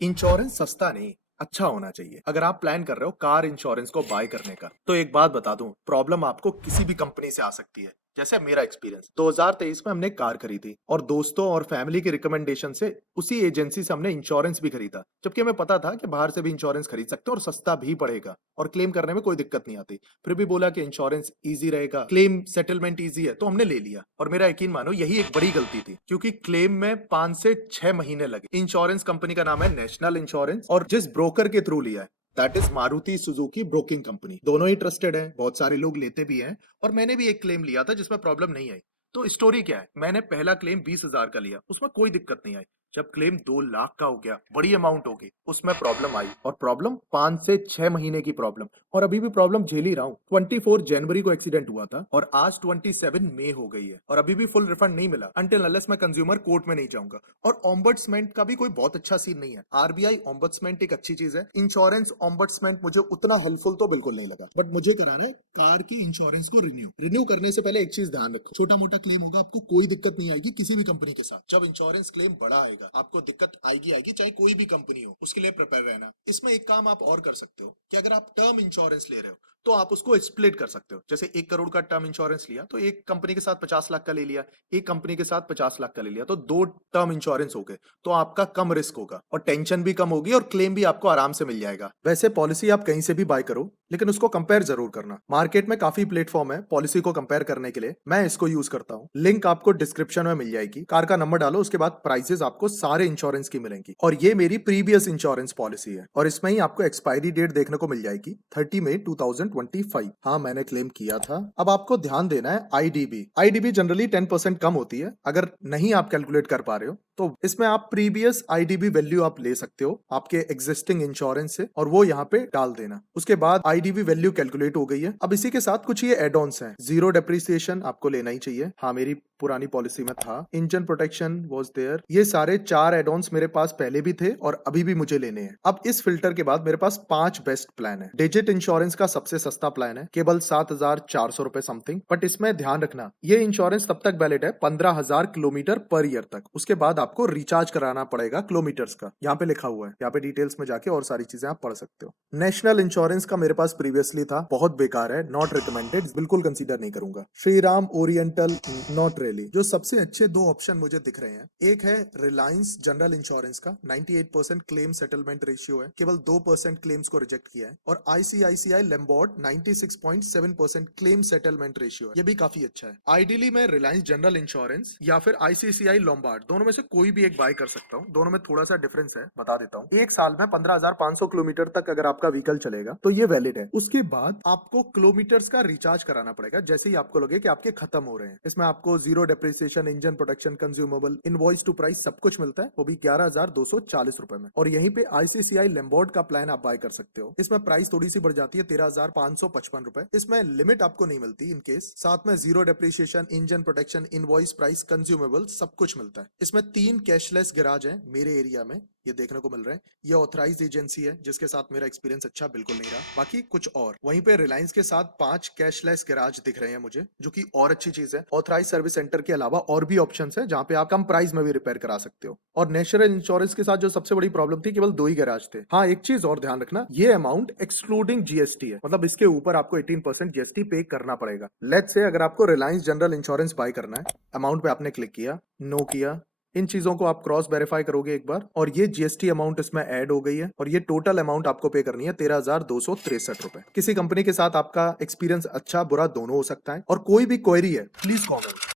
Insurance सस्ता नहीं, अच्छा होना चाहिए। अगर आप प्लान कर रहे हो कार इंश्योरेंस को बाय करने का, तो एक बात बता दूं, प्रॉब्लम आपको किसी भी कंपनी से आ सकती है। जैसे मेरा एक्सपीरियंस 2023 में हमने कार खरीदी और दोस्तों और फैमिली के रिकमेंडेशन से उसी एजेंसी से हमने इंश्योरेंस भी खरीदा, जबकि हमें पता था कि बाहर से भी इंश्योरेंस खरीद सकते हैं और सस्ता भी पड़ेगा और क्लेम करने में कोई दिक्कत नहीं आती। फिर भी बोला कि इंश्योरेंस इजी रहेगा, क्लेम सेटलमेंट इजी है, तो हमने ले लिया। और मेरा यकीन मानो, यही एक बड़ी गलती थी, क्योंकि क्लेम में 5 से 6 महीने लगे। इंश्योरेंस कंपनी का नाम है नेशनल इंश्योरेंस, और जिस ब्रोकर के थ्रू लिया है that is Maruti Suzuki broking company. दोनों ही ट्रस्टेड है, बहुत सारे लोग लेते भी हैं। और मैंने भी एक क्लेम लिया था जिसमें प्रॉब्लम नहीं आई। तो स्टोरी क्या है, मैंने पहला क्लेम 20,000 का लिया, उसमें कोई दिक्कत नहीं आई। जब क्लेम 2 लाख का हो गया, बड़ी अमाउंट होगी, उसमें प्रॉब्लम आई। और प्रॉब्लम 5 से 6 महीने की प्रॉब्लम, और अभी भी प्रॉब्लम झेल ही रहा हूँ। 24 जनवरी को एक्सीडेंट हुआ था और आज 27 मई हो गई है, और अभी भी फुल रिफंड नहीं मिला अनटिल अनलेस मैं कंज्यूमर कोर्ट में नहीं जाऊंगा। और ऑम्बड्समेंट का भी कोई बहुत अच्छा सीन नहीं है। आरबीआई ऑम्बड्समेंट एक अच्छी चीज है, इंश्योरेंस ऑम्बड्समेंट मुझे उतना हेल्पफुल तो बिल्कुल नहीं लगा। बट मुझे कराना है कार की इंश्योरेंस को रिन्यू करने से पहले एक चीज ध्यान रखो, छोटा मोटा क्लेम होगा, आपको कोई दिक्कत नहीं आएगी किसी भी कंपनी के साथ। जब इंश्योरेंस क्लेम बड़ा आएगा, आपको दिक्कत आएगी, चाहे कोई भी कंपनी हो, उसके लिए प्रिपेयर रहना। इसमें एक काम आप और कर सकते हो कि अगर आप टर्म इंश्योरेंस ले रहे हो, तो आप उसको स्प्लिट कर सकते हो। जैसे 1 करोड़ का टर्म इंश्योरेंस लिया, तो एक कंपनी के साथ 50 लाख का ले लिया, एक कंपनी के साथ 50 लाख का ले लिया, तो 2 टर्म इंश्योरेंस हो गए। तो आपका कम रिस्क होगा और टेंशन भी कम होगी और क्लेम भी आपको आराम से मिल जाएगा। वैसे पॉलिसी आप कहीं से भी बाय करो, लेकिन उसको कंपेयर जरूर करना। मार्केट में काफी प्लेटफॉर्म है पॉलिसी को कंपेयर करने के लिए, मैं इसको यूज करता हूँ। लिंक आपको डिस्क्रिप्शन में मिल जाएगी। कार का नंबर डालो, उसके बाद प्राइसेस आपको सारे इंश्योरेंस की मिलेंगी। और ये मेरी प्रीवियस इंश्योरेंस पॉलिसी है, और इसमें ही आपको एक्सपायरी डेट देखने को मिल जाएगी 30 मई 2025। हाँ, मैंने क्लेम किया था। अब आपको ध्यान देना है आईडीबी जनरली 10% कम होती है। अगर नहीं आप कैलकुलेट कर पा रहे हो, तो इसमें आप प्रीवियस आईडीबी वैल्यू आप ले सकते हो आपके एग्जिस्टिंग इंश्योरेंस से, और वो यहाँ पे डाल देना। उसके बाद आईडीबी वैल्यू कैलकुलेट हो गई है। अब इसी के साथ कुछ ये एड ऑन्स हैं। जीरो डेप्रिसिएशन आपको लेना ही चाहिए, हाँ मेरी पुरानी पॉलिसी में था। Engine protection was there. ये सारे 4 एड ऑन्स मेरे पास पहले भी थे और अभी भी मुझे लेने हैं। अब इस फिल्टर के बाद मेरे पास 5 बेस्ट प्लान है। डिजिट इंश्योरेंस का सबसे सस्ता प्लान है, केवल 7,400 रुपए समथिंग। बट इसमें ध्यान रखना, ये इंश्योरेंस तब तक वैलिड है 15,000 किलोमीटर पर ईयर तक। उसके बाद आपको रिचार्ज कराना पड़ेगा किलोमीटर्स का। यहाँ पे लिखा हुआ है, यहाँ पे डिटेल्स में जाके और सारी चीजें आप पढ़ सकते हो। नेशनल इंश्योरेंस का मेरे पास प्रीवियसली था, बहुत बेकार है, नॉट रिकमेंडेड, बिल्कुल कंसीडर नहीं करूंगा। Shriram oriental, not really. जो सबसे अच्छे 2 ऑप्शन मुझे दिख रहे हैं, एक है रिलायंस जनरल इंश्योरेंस का, 98% क्लेम सेटलमेंट रेशियो है, केवल 2% क्लेम्स को रिजेक्ट किया है। और आईसीआईसीआई लैम्बॉर्ड 96.7% क्लेम सेटलमेंट रेशियो है, ये भी काफी अच्छा है। आइडियली मैं रिलायंस जनरल इंश्योरेंस या फिर आईसीआईसीआई लॉम्बार्ड, दोनों में से कोई भी एक बाय कर सकता हूँ। दोनों में थोड़ा सा डिफरेंस है, बता देता हूँ। एक साल में 15,500 किलोमीटर तक अगर आपका व्हीकल चलेगा तो ये वैलिड है। उसके बाद आपको किलोमीटर्स का रिचार्ज कराना पड़ेगा जैसे ही आपको लगे कि आपके खत्म हो रहे हैं। इसमें आपको zero depreciation, engine protection, consumable, invoice to price सब कुछ मिलता है, वो भी 11,240 रुपए में। और यहीं पे आईसीआईसीआई लैम्बॉर्ड का प्लान आप बाय कर सकते हो। इसमें प्राइस थोड़ी सी बढ़ जाती है, 13,555 रुपए। इसमें लिमिट आपको नहीं मिलती इन केस। साथ में zero depreciation, engine protection, invoice price, consumable सब कुछ मिलता है। इसमें 3 कैशलेस गैराज है मेरे एरिया में, ये देखने को मिल रहा है। ये ऑथराइज्ड एजेंसी है जिसके साथ मेरा एक्सपीरियंस अच्छा बिल्कुल नहीं रहा। बाकी कुछ और वहीं पे रिलायंस के साथ 5 कैशलेस गैराज दिख रहे हैं मुझे, जो कि और अच्छी चीज है। ऑथराइज सर्विस सेंटर के अलावा और भी ऑप्शंस है जहां पे आप कम प्राइस में भी रिपेयर करा सकते हो। और नेशनल इंश्योरेंस के साथ जो सबसे बड़ी प्रॉब्लम थी, केवल 2 ही गैराज थे। हाँ, एक चीज और ध्यान रखना, ये अमाउंट एक्सक्लूडिंग जीएसटी है, मतलब इसके ऊपर आपको 18% जीएसटी पे करना पड़ेगा। लेट्स से अगर आपको रिलायंस जनरल इंश्योरेंस बाय करना है, अमाउंट पे आपने क्लिक किया, नो किया, इन चीजों को आप क्रॉस वेरीफाई करोगे एक बार, और ये जीएसटी अमाउंट इसमें ऐड हो गई है, और ये टोटल अमाउंट आपको पे करनी है 13,263 रुपए। किसी कंपनी के साथ आपका एक्सपीरियंस अच्छा बुरा दोनों हो सकता है, और कोई भी क्वेरी है प्लीज कॉमेंट।